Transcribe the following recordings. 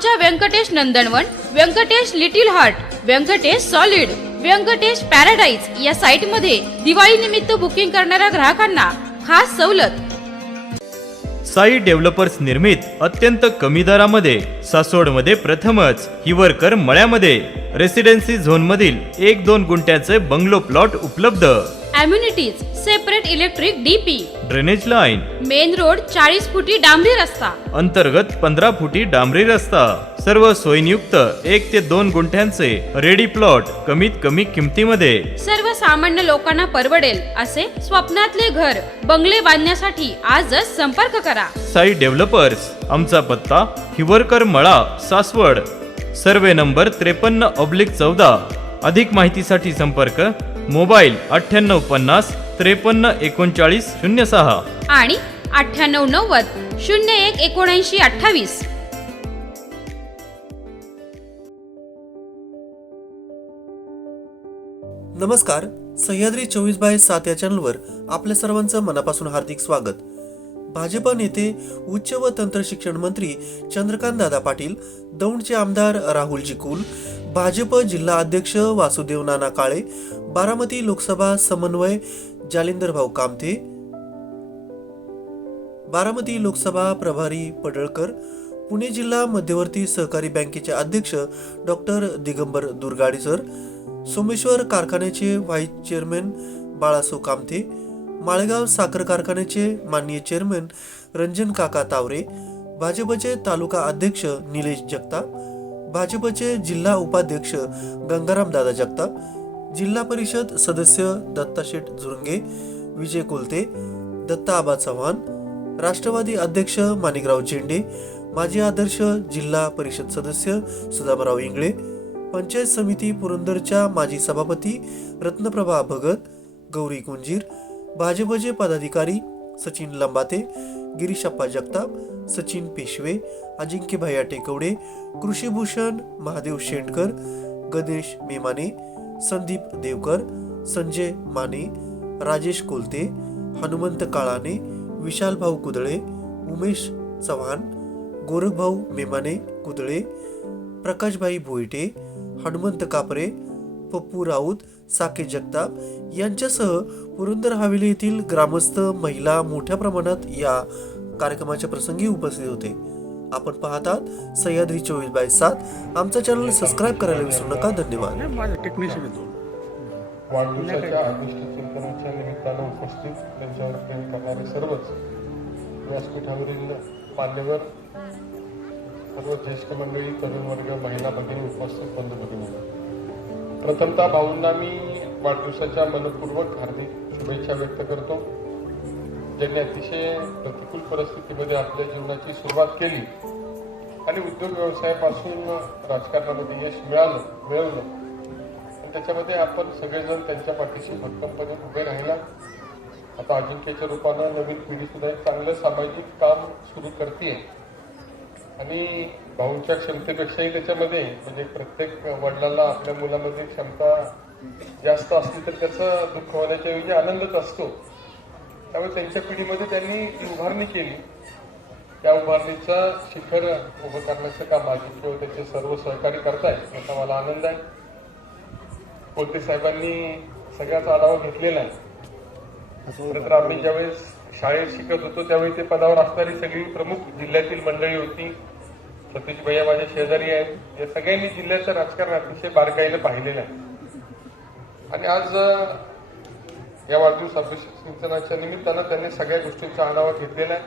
आमच्या Venkatesh Nandanvan, Venkatesh little heart, Venkatesh solid, Venkatesh paradise या site मध्ये दिवाळी निमित्त बुकिंग करणाऱ्या ग्राहकांना खास सवलत। साई डेव्हलपर्स निर्मित अत्यंत कमी दरामध्ये सासवडमध्ये प्रथमच हिवरकर मळ्यामध्ये रेसिडेन्सी झोन मधील 1-2 गुंठ्याचे बंगलो प्लॉट उपलब्ध। Amenities separate electric DP, drainage line, main road 40 फुटी डांबरी रस्ता, अंतर्गत 15 फुटी डांबरी रस्ता, सर्व सोयींयुक्त 1 ते 2 गुंठ्यांचे रेडी प्लॉट कमीत कमी किमतीमध्ये। सर्वसामान्य लोकांना परवडेल असे स्वप्नातले घर बंगले बांधण्यासाठी आजच संपर्क करा। साई डेव्हलपर्स, आमचा पत्ता हिवरकर मळा सासवड, सर्वे नंबर 53/14। अधिक माहितीसाठी संपर्क मोबाईल 9850 53 39 06 आणि 9890 01 79 28। नमस्कार, सह्याद्री 24/7 या चॅनलवर आपल्या सर्वांचं मनापासून हार्दिक स्वागत। भाजप नेते उच्च व तंत्र शिक्षण मंत्री चंद्रकांत दादा पाटील, दौंडचे आमदार राहुलजी कुल, भाजप जिल्हा अध्यक्ष वासुदेव नाना काळे, बारामती लोकसभा समन्वय जालिंदर भाऊ कामथे, बारामती लोकसभा प्रभारी पडळकर, पुणे जिल्हा मध्यवर्ती सहकारी बँकेचे अध्यक्ष डॉक्टर दिगंबर दुर्गाडे सर, सोमेश्वर कारखान्याचे व्हाईस चेअरमन बाळासो कामथे, माळेगाव साखर कारखान्याचे माननीय चेअरमन रंजन काका तावरे, भाजपचे तालुका अध्यक्ष निलेश जगताप, भाजपचे जिल्हा उपाध्यक्ष गंगाराम दादा जगताप, जिल्हा परिषद सदस्य दत्ताशेठ झुरंगे, विजय कोलते, दत्ता आबा चव्हाण, राष्ट्रवादी अध्यक्ष माणिकराव झेंडे, माजी आदर्श जिल्हा परिषद सदस्य सुदामराव इंगळे, पंचायत समिती पुरंदरच्या माजी सभापती रत्नप्रभा भगत, गौरी कुंजीर, भाजपचे पदाधिकारी सचिन लंबाते, गिरीशप्पा जगताप, सचिन पेशवे, अजिंक्य भैया टेकवडे, कृषीभूषण महादेव शेंडकर, गणेश मेमाने, संदीप देवकर, संजय माने, राजेश कोलते, हनुमंत काळाने, विशाल भाऊ कुदळे, उमेश चव्हाण, गोरखभाऊ मेमाने कुदळे, प्रकाशभाई भोईटे, हनुमंत कापरे, पप्पू राऊत, साके जगताप यांच्यासह पुरंदर हवेली येथील ग्रामस्थ महिला मोठ्या प्रमाणात या कार्यक्रमाच्या प्रसंगी उपस्थित होते। आपण पाहतात सह्याद्री 24/7। आमचा चॅनल सबस्क्राईब करायला विसरू नका। धन्यवाद। वाढदिवसाच्या अधिष्ठ चिंतनाच्या निमित्तानं उपस्थित त्यांच्यावर प्रेम करणारे सर्वच व्यासपीठावरील मान्यवर, सर्व ज्येष्ठ मंडळी, तरुण वर्ग, महिला भगिनी, उपस्थित बंधू भगिनी, प्रथमतः भाऊंना मी वाढदिवसाच्या मनपूर्वक हार्दिक शुभेच्छा व्यक्त करतो। ज्यांनी अतिशय प्रतिकूल परिस्थितीमध्ये आपल्या जीवनाची सुरुवात केली आणि उद्योग व्यवसायापासून राजकारणामध्ये यश मिळवलं आणि त्याच्यामध्ये आपण सगळेजण त्यांच्या पाठीशी भक्कमपणे उभे राहिला। आता अजिंक्यच्या रूपानं नवीन पिढी सुद्धा एक चांगलं सामाजिक काम सुरू करते आणि भाऊंच्या क्षमतेपेक्षाही त्याच्यामध्ये म्हणजे प्रत्येक वडिलांना आपल्या मुलामध्ये क्षमता जास्त असली तर त्याचं दुःख होण्याच्या ऐवजी आनंदच असतो। त्यामुळे त्यांच्या पिढीमध्ये त्यांनी उभारणी केली। त्या उभारणीचा शिखर उभं करण्याचं काम माझी किंवा त्याचे सर्व सहकारी करतायत याचा मला आनंद आहे। कोलते साहेबांनी सगळ्याचा आढावा घेतलेला आहे। तर आम्ही ज्यावेळेस शाळेत शिकत होतो त्यावेळी ते पदावर असणारी सगळी प्रमुख जिल्ह्यातील मंडळी होती। सतीश भैया माझे शेजारी आहेत। या सगळ्यांनी जिल्ह्याचं राजकारण अतिशय बारकाईने पाहिलेलं आहे आणि आज या वाढदिवस अभिषेक निमित्तानं त्यांनी सगळ्या गोष्टींचा आढावा घेतलेला आहे।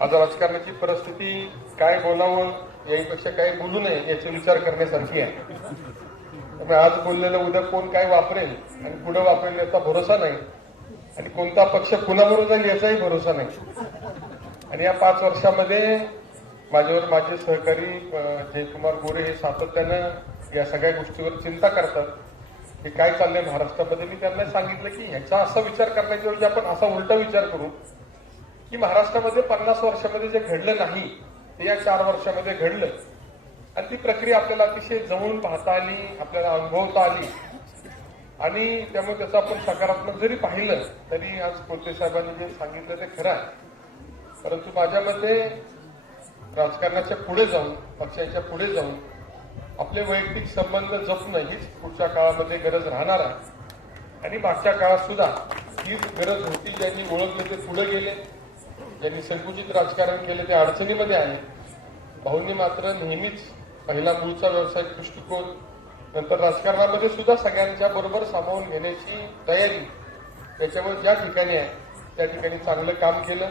आज राजकारणाची परिस्थिती काय बोलावं यापेक्षा काय बोलू नये याचा विचार करण्यासारखी आहे। त्यामुळे आज बोललेलं उद्या कोण काय वापरेल आणि पुढे वापरेल याचा भरोसा नाही आणि कोणता पक्ष पुन्हा जाईल याचाही भरोसा नाही। आणि या 5 वर्षामध्ये माझ्यावर माझे सहकारी जयकुमार गोरे हे सातत्यानं या सगळ्या गोष्टीवर चिंता करतात की काय चाललंय महाराष्ट्रामध्ये। मी त्यांना सांगितलं की ह्याचा असा विचार करण्याच्या ऐवजी आपण असा उलटा विचार करू की महाराष्ट्रामध्ये 50 वर्षामध्ये जे घडलं नाही ते या 4 वर्षामध्ये घडलं आणि ती प्रक्रिया आपल्याला अतिशय जवळून पाहता आली, आपल्याला अनुभवता आली आणि त्यामुळे त्याचं आपण सकारात्मक जरी पाहिलं तरी आज कोलते साहेबांनी जे सांगितलं ते खरं आहे। परंतु माझ्या मते राजकारणाच्या पुढे जाऊन, पक्षाच्या पुढे जाऊन आपले वैयक्तिक संबंध जपणं हीच पुढच्या काळामध्ये गरज राहणार आहे. आणि मागच्या काळात सुद्धा हीच गरज होती. ज्यांनी ओळखले ते पुढे गेले, ज्यांनी संकुचित राजकारण केले ते अडचणीमध्ये आहे. भाऊंनी मात्र नेहमीच पहिला मूळचा व्यावसायिक दृष्टिकोन, नंतर राजकारणामध्ये सुद्धा सगळ्यांच्या बरोबर सामावून घेण्याची तयारी, त्याच्यावर ज्या ठिकाणी आहे त्या ठिकाणी चांगलं काम केलं.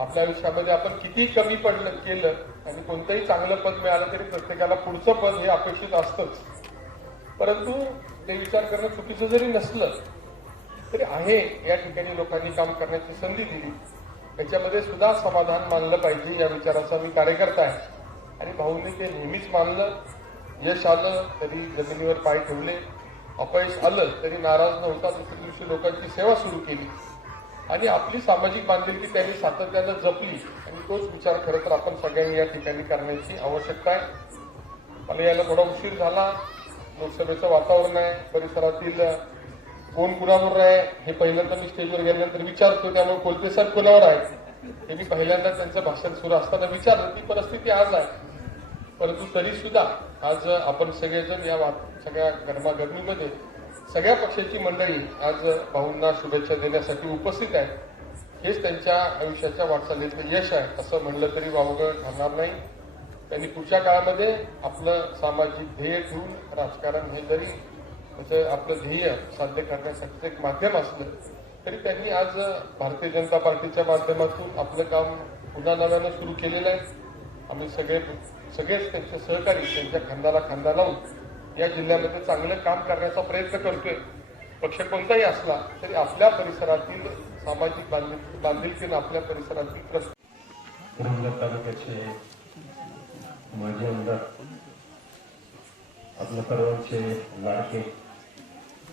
आपल्या आयुष्यामध्ये आपण किती कमी केलं आणि कोणतंही चांगलं पद मिळालं तरी प्रत्येकाला पुढचं पद हे अपेक्षित असतंच. परंतु ते विचार करणं चुकीचं जरी नसलं तरी आहे, या ठिकाणी लोकांनी काम करण्याची संधी दिली, त्याच्यामध्ये सुद्धा समाधान मानलं पाहिजे या विचाराचा मी कार्यकर्ता आहे. आणि भाऊंनी ते नेहमीच मानलं. यश आलं तरी जमिनीवर पाय ठेवले, अपयश आलं तरी नाराज न होता दुसऱ्या दिवशी लोकांची सेवा सुरू केली आणि आपली सामाजिक बांधिलकी त्यांनी सातत्यानं जपली. आणि तोच विचार खरं तर आपण सगळ्यांनी या ठिकाणी करण्याची आवश्यकता आहे. मला यायला थोडा उशीर झाला. लोकसभेचं वातावरण आहे, परिसरातील कोण कुणावर आहे हे पहिल्यांदा मी स्टेजवर गेल्यानंतर विचारतो. त्यामुळे कोलते साहेब कोणावर आहे हे मी पहिल्यांदा त्यांचं भाषण सुरू असताना विचारलं. ती परिस्थिती आज आहे. परंतु तरी सुद्धा आज आपण सगळेजण या सगळ्या गरमागरमीमध्ये सगळ्या पक्षाची मंडळी आज भाऊंना शुभेच्छा देण्यासाठी उपस्थित आहे. हेच त्यांच्या आयुष्याच्या वाटचालीतलं यश आहे असं म्हणलं तरी वावगं ठरणार नाही. त्यांनी पुढच्या काळामध्ये आपलं सामाजिक ध्येय ठेवून राजकारण हे जरी त्याचं आपलं ध्येय साध्य करण्यासाठी एक माध्यम असलं तरी त्यांनी आज भारतीय जनता पार्टीच्या माध्यमातून आपलं काम पुन्हा नव्यानं सुरू केलेलं आहे. आम्ही सगळेच त्यांचे सहकारी त्यांच्या खांद्याला खांदा लावून या जिल्ह्यामध्ये चांगलं काम करण्याचा प्रयत्न करतोय. पक्ष कोणताही असला तरी आपल्या परिसरातील सामाजिक बांधिलकीनं आपल्या परिसरातील पुरंदर तालुक्याचे माजी आमदार, आपल्या सर्वांचे लाडके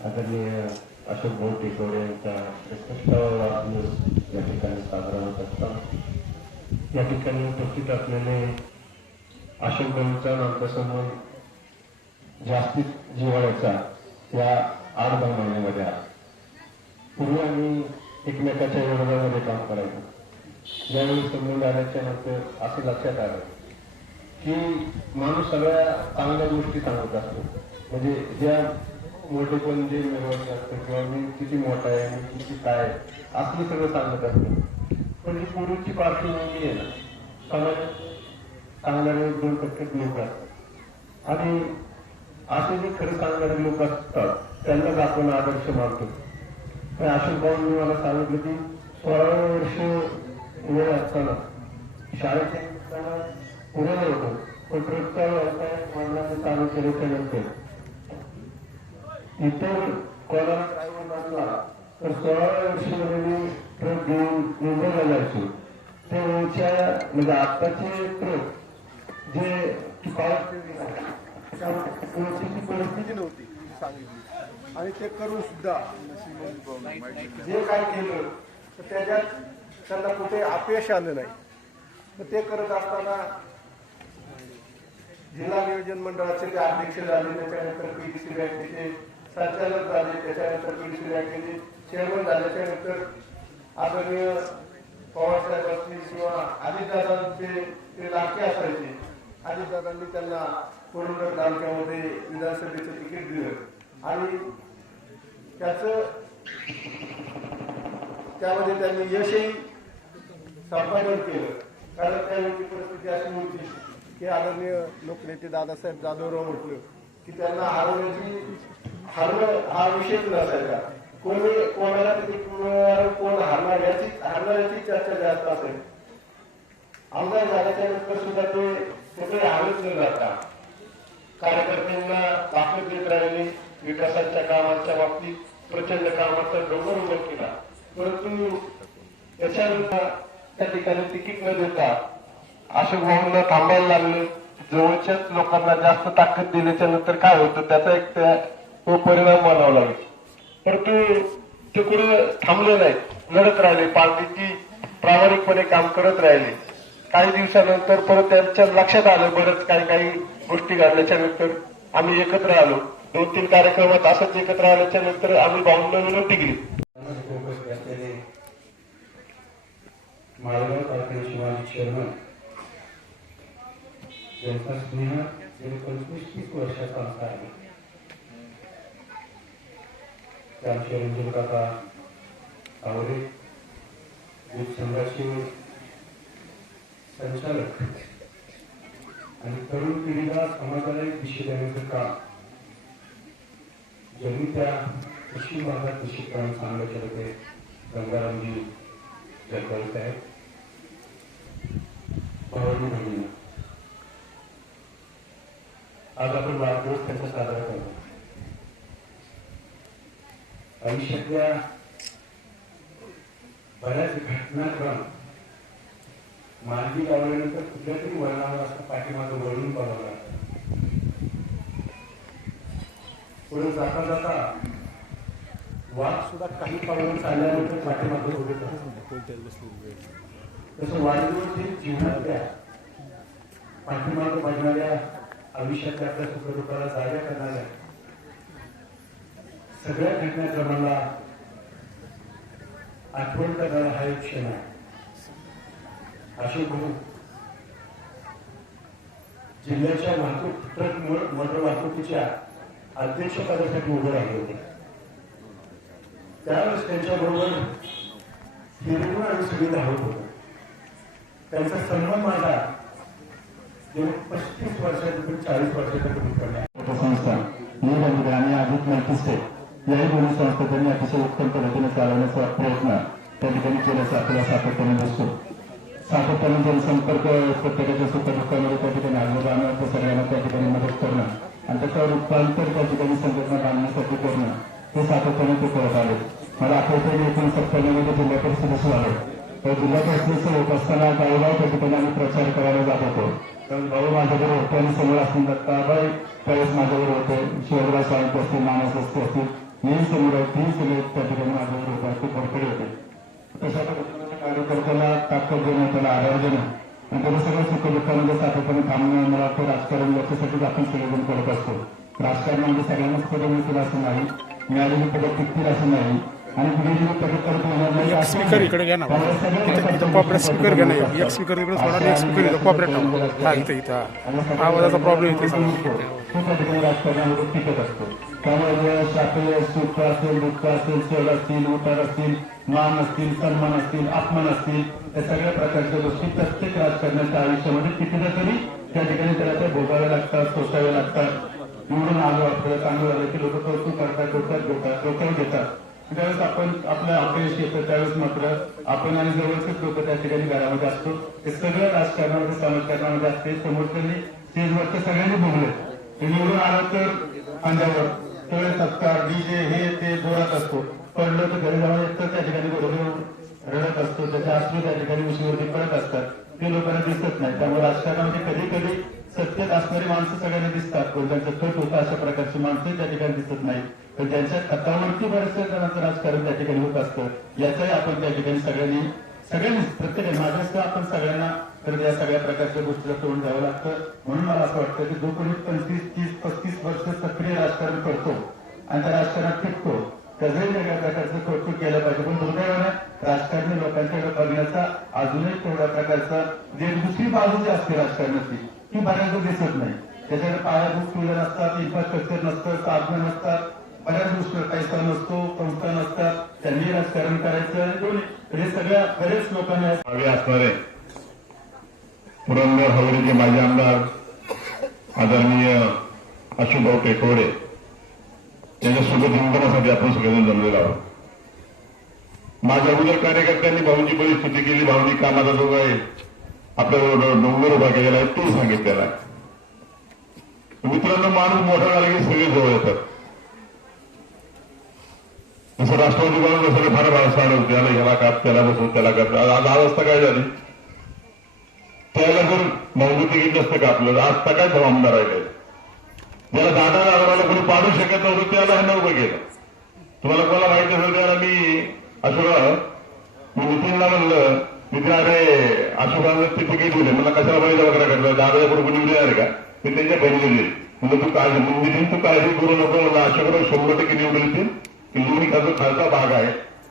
आदरणीय अशोक भाऊ टेकोडे यांचा 61वा वाढदिवस या ठिकाणी साजरा होत असताना या ठिकाणी उपस्थित असलेले अशोक भाऊंचा आमचा संबंध जास्तीत जिव्हाळ्याचा या 8-10 महिन्यामध्ये आहे. पूर्वी आम्ही एकमेकाच्या विरोधामध्ये काम करायचो. ज्यावेळी संबंध आल्याच्या नंतर असं लक्षात आलं की माणूस सगळ्या चांगल्या गोष्टी सांगत असतो. म्हणजे ज्या मोठेपण जे मिळवत असतं किंवा मी किती मोठा आहे, मी किती काय असं सगळं सांगत असतं. पण ही पूर्वीची पार्श्वभूमी आहे ना, समाजात सांगणारे 2% लोक असतात आणि असे जे खरं सांगणारे लोक असतात त्यांनाच आपण आदर्श मानतो. अशोक भाऊंनी मला सांगितलं की 16 वर्ष वय असताना शाळेच्या पुढे होतो, पण ट्रकचा व्यवसाय वडिलांनी चालू केल्याच्या नंतर इतर कोणाला ड्रायव्हर लागला तर 16 वर्षामध्ये ट्रक घेऊन मुंबईला जायचो. त्या वेळच्या म्हणजे आत्ताचे ट्रक जे परिस्थिती नव्हती सांगितली आणि ते करून सुद्धा जे काय केलं तर त्याच्यात त्यांना कुठे अपयश आलं नाही. तर ते करत असताना जिल्हा नियोजन मंडळाचे ते अध्यक्ष झाले, त्याच्यानंतर पीडीसी बँकेचे संचालक झाले, त्याच्यानंतर पीडीसी बँकेचे चेअरमन झाल्याच्या नंतर आदरणीय पवारसाहेब असतील किंवा अजितदादांचे ते लाडके असायचे. अजितदादांनी त्यांना पुरंदर तालुक्यामध्ये विधानसभेचं तिकीट दिलं आणि त्यामध्ये त्यांनी यशही संपादन केलं. कारण त्यावेळी परिस्थिती अशी होती की आदरणीय लोकनेते दादासाहेब जाधवराव म्हटलं की त्यांना हरणं हा विषयच नसायचा. कोणाला कोण हरणाऱ्याची चर्चा जास्त असेल. आमदार झाल्याच्या नंतर सुद्धा ते कुठे हरत न जाता कार्यकर्त्यांना ताकद देत राहिले. विकासाच्या कामाच्या बाबतीत प्रचंड कामाचा डोंगर उभा केला. परंतु त्याच्यानंतर त्या ठिकाणी तिकीट न देता अशोक भाऊंना थांबायला लागले. जवळच्याच लोकांना जास्त ताकद दिल्याच्या नंतर काय होतं त्याचा एक तो परिणाम मानावा लागेल. परंतु ते कुठे थांबले नाहीत, लढत राहिले, पार्टीची प्रामाणिकपणे काम करत राहिले. काही दिवसानंतर परत त्यांच्या लक्षात आलं बरंच काही गोष्टी घडल्याच्या नंतर आम्ही एकत्र आलो. 2-3 कार्यक्रमात असंच एकत्र आल्याच्या नंतर आम्ही भाऊंना विनंती केली. माळेगाव तालुक्याचे शिवाजी चेअरमन ज्यांचा स्नेह गेले 25-30 वर्षाचा आमचा आहे. ते आमचे रंजन काका आवडे, दूध संघाचे संचालक आणि तरुण पिढीला समाजाला एक दिशा देण्याचं काम ज्यांनी त्या पश्चिम भागात निश्चितपणे चांगलं केलं ते गंगारामजी जगवायत आहेत. भावनी बहिणी, आज आपण वाढदिवस त्यांचा साजरा करतो. आयुष्यातल्या बऱ्याच घटनाक्रम मार्गी लावल्यानंतर कुठल्या तरी वळणावर असं पाठीमागं वळून बघावं लागतं. पुढे जाता जाता वाघ सुद्धा काही पावलं चालल्यानंतर पाठीमागं उभे तसं वाढदिवस हे जीवनातल्या पाठीमागं बघणाऱ्या आयुष्यातल्या आपल्या सुखदुःखाला जागा करणाऱ्या सगळ्या घटनाक्रमाला आठवण करणारा हा एक क्षण आहे. अशोक भाऊ जिल्ह्याच्या वाहतूक ट्रक मोटर वाहतुकीच्या अध्यक्षपदासाठी उभे राहिले होते. त्यावेळेस त्यांच्याबरोबर हिरवून आणि सगळी धावत होतं. त्यांचा सन्मान माझा गेल्या 35 वर्षातून 40 वर्षातून पडला. संस्था नीट आणि अधिक माहिती स्टेट याही दोन्ही संस्था त्यांनी अतिशय उत्तम पद्धतीने चालवण्याचा प्रयत्न त्या ठिकाणी केल्याचा आपल्याला सातत्याने दिसतो. सातत्याने जनसंपर्क प्रत्येकाच्या सुखदुःखामध्ये त्या ठिकाणी हजर राहणं, त्या सगळ्यांना त्या ठिकाणी मदत करणं आणि त्याचं रूपांतर त्या ठिकाणी संघटना बांधण्यासाठी करणं हे सातत्याने ते करत आले. मला आठवतं 1997 मध्ये जिल्हा परिषदेचं झालं. तर जिल्हा परिषदेचं होत असताना गावगाव त्या ठिकाणी आम्ही प्रचार करायला जात होतो. तर भाऊ माझ्याकडे होते आणि समोर असतील दत्ताबाई त्यावेळेस माझ्यावर होते, शिवराज सावंत असतील, मानस असतील, मी समोर तीन सगळे त्या ठिकाणी माझ्यावर होते, ते भरकडे होते. तशा पद्धतीने कार्यकर्त्याला ताकद देणं, त्याला आधार देणं आणि त्याचं सगळं सुखदुःखामध्ये सातत्याने थांबणं मला वाटतं राजकारण याच्यासाठीच आपण सगळेजण करत असतो. राजकारणामध्ये सगळ्यांनाच पदं मिळतील असं नाही, मिळालेली पदं टिकतील असं नाही आणि पुढे पदं करत येणार नाही. स्पीकर इकडे घ्या ना, इथं कॉपरेट स्पीकर घ्या ना, एक स्पीकर इकडे थोडा एक स्पीकर इथं कॉपरेट हा इथं आवाजाचा प्रॉब्लेम येते. तो त्या ठिकाणी राजकारणामध्ये टिकत असतो. त्यामुळे शालेय सुख असेल, दुःख असेल, सण असतील, उतार असतील, मान असतील, सन्मान असतील, अपमान असतील, या सगळ्या प्रकारच्या गोष्टी प्रत्येक राजकारण्याच्या आयुष्यामध्ये कितीदा तरी त्या ठिकाणी त्याला त्या भोगाव्या लागतात, सोसाव्या लागतात. निवडून आलो आपल्याला चांगलं झालं की लोक कौतुक करतात, डोक्यावर घेतात. ज्यावेळेस आपण आपल्या अपयश येतं त्यावेळेस मात्र आपण आणि जवळचेच लोक त्या ठिकाणी घरामध्ये असतो. हे सगळं राजकारणामध्ये समाजकारणामध्ये असते. समोरच्यांनी स्टेजवरच्या सगळ्यांनी भोगले. निवडून आलं तर खांद्यावर सगळे सत्कार डीजे हे ते जोरात असतो. पडलं तर घरी जाऊन एकतर त्या ठिकाणी बरोबर रडत असतो, त्याच्या अश्रू त्या ठिकाणी उशीवरती पडत असतात. ते लोकांना दिसत नाही. त्यामुळे राजकारणामध्ये कधी कधी सत्तेत असणारी माणसं सगळ्यांना दिसतात, पण त्यांचं खत होतं अशा प्रकारची माणसं त्या ठिकाणी दिसत नाही. तर त्यांच्या खतावरती बऱ्याचशा जणांचं राजकारण त्या ठिकाणी होत असतं. याचाही आपण त्या ठिकाणी सगळ्यांनी प्रत्येकाने माझ्यासह आपण सगळ्यांना तर या सगळ्या प्रकारच्या गोष्टीला तोंड द्यावं लागतं. म्हणून मला असं वाटतं की जो कोणी 25, 30, 35 वर्ष सक्रिय राजकारण करतो आणि त्या राजकारणात टिकतो त्याचंही वेगळ्या प्रकारचं कौतुक केलं पाहिजे. पण दुर्दैवाने राजकारणी लोकांच्याकडे बघण्याचा अजूनही तेवढ्या प्रकारचा जे दुसरी बाजू जी असते राजकारणाची ती बऱ्याचदा दिसत नाही. त्याच्याकडे पायाभूत सुविधा नसतात, इन्फ्रास्ट्रक्चर नसतं, साधनं नसतात, बऱ्याच गोष्टी पैसा नसतो, संस्था नसतात, त्यांनी राजकारण करायचं. हे सगळ्या बरेच लोकांना हवे असणारे पुरंदर हवेलीचे माजी आमदार आदरणीय अशोकभाऊ टेकवडे यांच्या शुभचिंतनासाठी आपण सगळेजण जमलेलो आहोत. माझ्या अगोदर कार्यकर्त्यांनी भाऊंची बरीच स्तुती केली. भाऊंनी कामाचा जो आहे आपल्याजवळ डोंगर उभा केलेला आहे तो सांगितलेला आहे. मित्रांनो, माणूस मोठा झाला की सगळे जवळ येतात. जसं राष्ट्रवादी बाळून सगळे फार भाषण होते, त्याला ह्याला काप, त्याला बसवून त्याला काप. आज अवस्था काय झाली, त्याला जर बहुमती घेतलं असतं का आपल्याला आज काय तो आमदार आहे. ज्याला 10,000 आजाराला कोणी पाडू शकत नव्हतं त्याला ह्यांना उभं केलं. तुम्हाला कोणाला माहिती असेल त्याला मी नितीनला म्हणलं, नितीन अरे अशोकांना ते तिकीट दिले, मला कशाला पाहिजे वगैरे करतो, 10,000 रुपये निवडले आहे का, मी त्यांच्या बहिणी दिले. म्हणलं तू काळजी नितीन तू काळजी करू नको, म्हणलं अशोकराव 100% निवडून येतील. की लोणीचा जो खालचा भाग आहे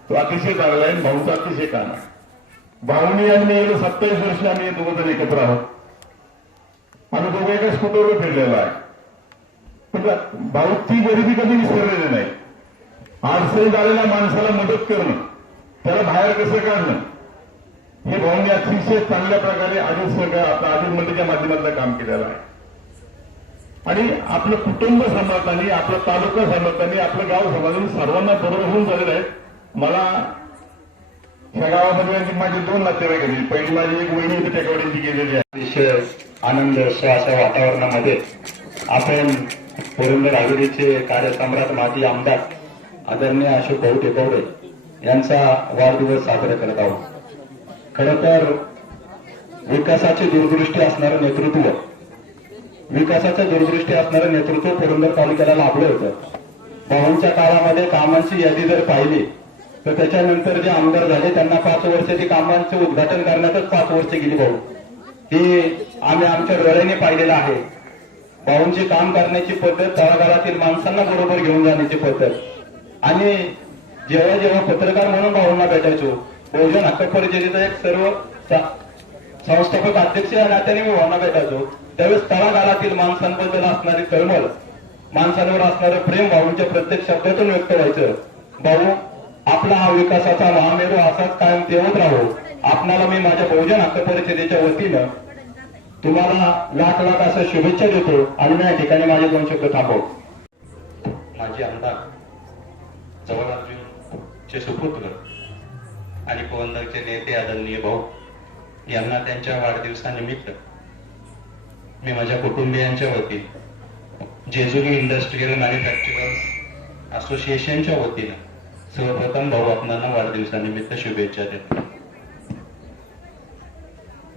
तो अतिशय चांगला आहे. भाऊचा अतिशय काम आहे. भाऊनी आम्ही 27 वर्ष आम्ही दोघं जण एकत्र आहोत. आम्ही दोघं एका स्कूटरवर फिरलेला आहे. पण भाऊची गरिबी कधी विसरलेली नाही. अडचण झालेल्या माणसाला मदत करणं, त्याला बाहेर कसं काढणं, हे भाऊंनी अतिशय चांगल्या प्रकारे आदिल मंडळीच्या माध्यमातून काम केलेलं आहे. आणि आपलं कुटुंब सांभाळताना, आपला तालुका सांभाळताना, आपलं गाव सांभाळताना सर्वांना बरोबर होऊन झालेलं आहे. मला ह्या गावामध्ये माझे 2 नातेवाईक आहेत. पहिली माझी एक वहिनी होती, टेकवाडीची गेलेली आहे. अतिशय आनंद अशा वातावरणामध्ये आपण पुरंदर आघाडीचे कार्यसम्राट माजी आमदार आदरणीय अशोक भाऊ टेकवडे यांचा वाढदिवस साजरा करत आहोत. खरं तर विकासाची दूरदृष्टी असणारं नेतृत्व, विकासाचं दूरदृष्टी असणारं नेतृत्व पुरंदर तालुक्याला लाभलं होतं. भाऊंच्या काळामध्ये कामांची यादी जर पाहिली तर त्याच्यानंतर जे आमदार झाले त्यांना 5 वर्षाची कामांचे उद्घाटन करण्यातच 5 वर्ष गेली भाऊ. ही आम्ही आमच्या डोळ्याने पाहिलेलं आहे. भाऊंची काम करण्याची पद्धत, तळागाळातील माणसांना बरोबर घेऊन जाण्याची पद्धत. आणि जेव्हा जेव्हा पत्रकार म्हणून भाऊंना भेटायचो, बहुजन हक्क परिषदेचा एक सर्व संस्थापक अध्यक्ष या नात्याने मी भाऊंना भेटायचो, त्यावेळेस तळागाळातील माणसांबद्दल असणारी तळमळ, माणसांवर असणारं प्रेम भाऊंच्या प्रत्येक शब्दातून व्यक्त व्हायचं. भाऊ, आपला हा विकासाचा महामेरू असाच कायम देवत राहू. आपणाला मी माझ्या बहुजन हक्क परिषदेच्या वतीनं तुम्हाला लाख लाख असं शुभेच्छा देतो आणि मी या ठिकाणी माझे 2 शब्द थांबवतो. माजी आमदार जवळचे सुपुत्र आणि पुरंदरचे नेते आदरणीय भाऊ यांना त्यांच्या वाढदिवसानिमित्त मी माझ्या कुटुंबियांच्या वतीने, जेजुरी इंडस्ट्रीयल मॅन्युफॅक्चरर्स असोसिएशनच्या वतीने सर्वप्रथम भाऊ आपणांना वाढदिवसानिमित्त शुभेच्छा देतो.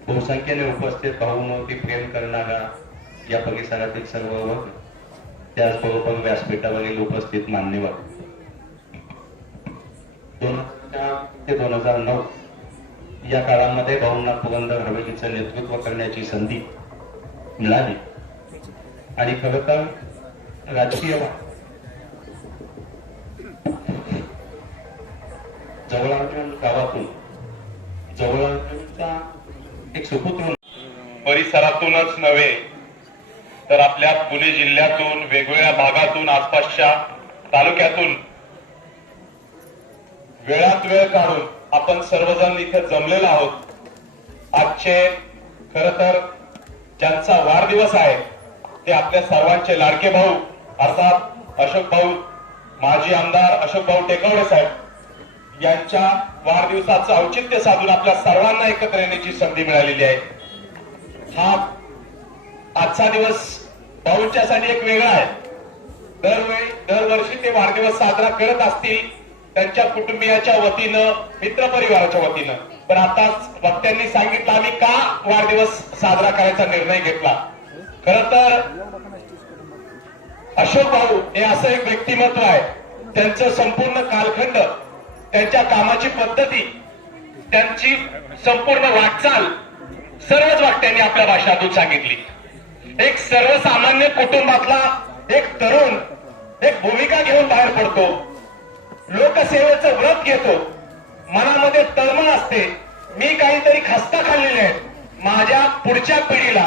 बहुसंख्येने उपस्थित भाऊंवरती प्रेम करणारा या परिसरातील सर्व वर्ग, त्याचबरोबर व्यासपीठावरील उपस्थित मान्यवर, 2000 ते 2009 या काळामध्ये भाऊंना पुरंदर हवेलीचं नेतृत्व करण्याची संधी मिळाली. आणि खरं तर राजकीय जवळार्जुन गावातून जवळार्जुनचा एक सुपुत्र परिसरातूनच नव्हे तर आपल्या पुणे जिल्ह्यातून, वेगवेगळ्या भागातून, आसपासच्या तालुक्यातून वेळात वेळ काढून आपण सर्वजण इथे जमलेलो आहोत. आजचे खरं तर ज्यांचा वाढदिवस आहे ते आपल्या सर्वांचे लाडके भाऊ अर्थात अशोक भाऊ, माजी आमदार अशोक भाऊ टेकवडे साहेब यांच्या वाढदिवसाचं औचित्य साधून आपल्या सर्वांना एकत्र येण्याची संधी मिळालेली आहे. हा आजचा दिवस भाऊंच्यासाठी एक वेगळा आहे. दरवर्षी ते वाढदिवस साजरा करत असतील त्यांच्या कुटुंबियाच्या वतीनं, मित्रपरिवाराच्या वतीनं. पण आताच वक्त्यांनी सांगितलं आम्ही का वाढदिवस साजरा करायचा निर्णय घेतला. खरं तर अशोक भाऊ हे असं एक व्यक्तिमत्व आहे, त्यांचं संपूर्ण कालखंड, त्यांच्या कामाची पद्धती, त्यांची संपूर्ण वाटचाल सर्वच वक्त्यांनी आपल्या भाषणातून सांगितली. एक सर्वसामान्य कुटुंबातला एक तरुण एक भूमिका घेऊन बाहेर पडतो, लोकसेवेचं व्रत घेतो, मनामध्ये तळमळ असते, मी काहीतरी खस्ता खाल्लेले आहेत, माझ्या पुढच्या पिढीला,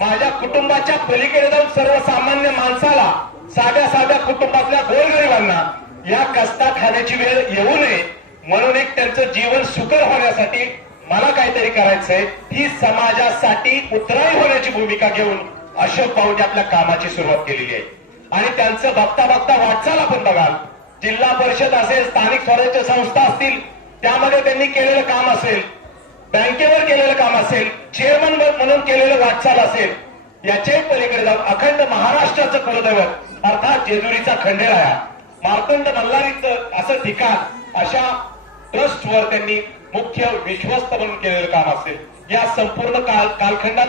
माझ्या कुटुंबाच्या पलीकडे जाऊन सर्वसामान्य माणसाला, साध्या साध्या कुटुंबातल्या गोरगरिबांना या कष्टा खाण्याची वेळ येऊ नये म्हणून एक त्यांचं जीवन सुकर होण्यासाठी मला काहीतरी करायचंय, ही समाजासाठी उतराई होण्याची भूमिका घेऊन अशोक भाऊंनी आपल्या कामाची सुरुवात केलेली आहे. आणि त्यांचं बघता बघता वाटचाल आपण बघाल, जिल्हा परिषद असेल, स्थानिक स्वराज्य संस्था असतील, त्यामध्ये त्यांनी केलेलं काम असेल, बँकेवर केलेलं काम असेल, चेअरमन म्हणून केलेलं वाटचाल असेल, याच्याही पलीकडे जाऊन अखंड महाराष्ट्राचं कुलदैवत अर्थात जेजुरीचा खंडेराया, मार्तंड मल्हारीचं असं ठिकाण, अशा ट्रस्टवर त्यांनी मुख्य विश्वस्त म्हणून केलेलं काम असेल. या संपूर्ण कालखंडात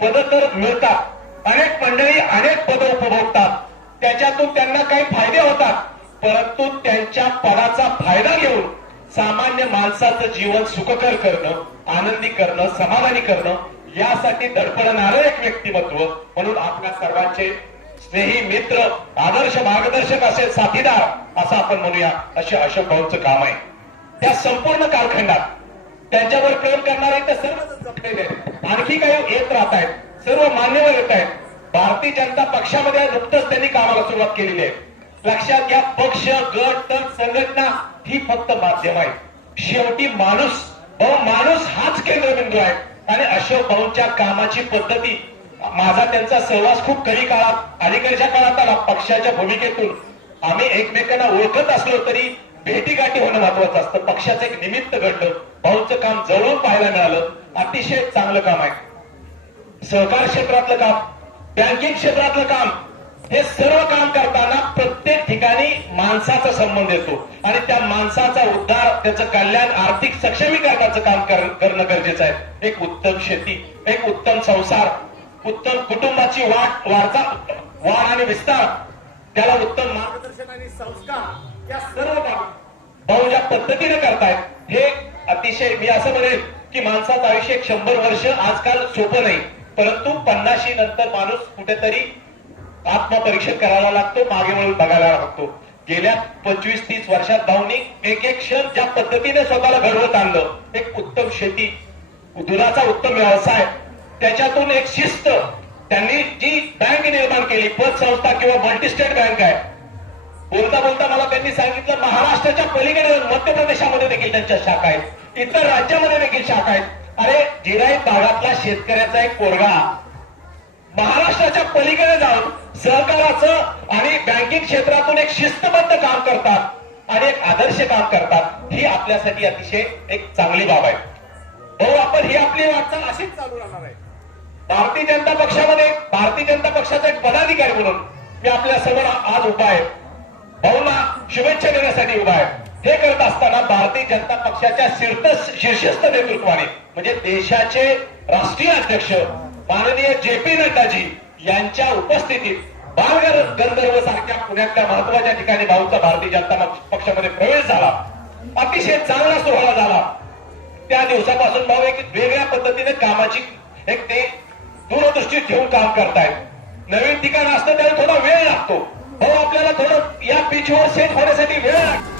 पद तर मिळतात, अनेक मंडळी अनेक पद उपभोगतात, त्याच्यातून त्यांना काही फायदे होतात, परंतु त्यांच्या पदाचा फायदा घेऊन सामान्य माणसाचं जीवन सुखकर करणं, आनंदी करणं, समाधानी करणं यासाठी धडपडणारं एक व्यक्तिमत्व म्हणून आपल्या सर्वांचे स्नेही मित्र, आदर्श मार्गदर्शक असे साथीदार असं आपण म्हणूया, असे अशोक भाऊंचं काम आहे. त्या संपूर्ण कालखंडात त्यांच्यावर प्रेम करणारे ते सर्व जपलेले, आणखी काही येत राहत आहेत. सर्व मान्यवर येत आहेत. भारतीय जनता पक्षामध्ये नुकतंच त्यांनी कामाला सुरुवात केलेली आहे. लक्षात घ्या, पक्ष, गट, तर संघटना ही फक्त माध्यम आहे. शेवटी माणूस हाच केंद्रबिंदू आहे. आणि अशोक भाऊंच्या कामाची पद्धती, माझा त्यांचा सहवास खूप कमी काळात, अलीकडच्या काळात आला. पक्षाच्या भूमिकेतून आम्ही एकमेकांना ओळखत असलो तरी भेटीगाठी होणं महत्वाचं असतं. पक्षाचं एक निमित्त घडलं, भाऊंचं काम जवळून पाहायला मिळालं. अतिशय चांगलं काम आहे. सहकार क्षेत्रातलं काम, बँकिंग क्षेत्रातलं काम, हे सर्व काम करताना प्रत्येक ठिकाणी माणसाचा संबंध येतो आणि त्या माणसाचा उद्धार, त्याचं कल्याण, आर्थिक सक्षमीकरणाचं काम करणं गरजेचं आहे. एक उत्तम शेती, एक उत्तम संसार, उत्तम कुटुंबाची वाढ आणि विस्तार, त्याला उत्तम मार्गदर्शन आणि संस्कार, या सर्व काम भाऊ ज्या पद्धतीने करतायत हे अतिशय, मी असं म्हणेल की माणसाचं आयुष्य 100 वर्ष आजकाल सोपं नाही, परंतु 50 नंतर माणूस कुठेतरी आत्मपरीक्षण करायला लागतो, मागे वळून बघायला लागतो. गेल्या 25-30 वर्षात भाऊंनी एक क्षण ज्या पद्धतीने स्वतःला घडवत आणलं, एक उत्तम शेती, दुधाचा उत्तम व्यवसाय, त्याच्यातून एक शिस्त, त्यांनी जी बँक निर्माण केली, पतसंस्था किंवा मल्टीस्टेट बँक आहे. बोलता बोलता मला त्यांनी सांगितलं, महाराष्ट्राच्या पलीकडे मध्य प्रदेशामध्ये देखील त्यांच्या शाखा आहेत, इतर राज्यामध्ये देखील शाखा आहेत. अरे, जिरायत भागातला शेतकऱ्याचा एक पोरगा महाराष्ट्राच्या पलीकडे जाऊन सहकाराचं आणि बँकिंग क्षेत्रातून एक शिस्तबद्ध काम करतात आणि एक आदर्श काम करतात, ही आपल्यासाठी अतिशय एक चांगली बाब आहे. भाऊ, आपण ही आपली वाटचाल अशीच चालू राहणार आहे. भारतीय जनता पक्षामध्ये, भारतीय जनता पक्षाचा एक पदाधिकारी म्हणून मी आपल्या समोर आज उभा आहे. भाऊंना शुभेच्छा देण्यासाठी उभा आहे. हे करत असताना भारतीय जनता पक्षाच्या शीर्षस्थ नेतृत्वाने, म्हणजे देशाचे राष्ट्रीय अध्यक्ष माननीय JP नड्डाजी यांच्या उपस्थितीत बालगंधर्व सारख्या पुण्यातल्या महत्वाच्या ठिकाणी भाऊचा भारतीय जनता पक्षामध्ये प्रवेश झाला. अतिशय चांगला सोहळा झाला. त्या दिवसापासून भाऊ एक वेगळ्या पद्धतीने कामाची एक ते दूरदृष्टी ठेवून काम करतायत. नवीन ठिकाण असतं त्यावेळी थोडा वेळ लागतो. भाऊ, आपल्याला थोडं या पिचवर सेट होण्यासाठी वेळ लागतो.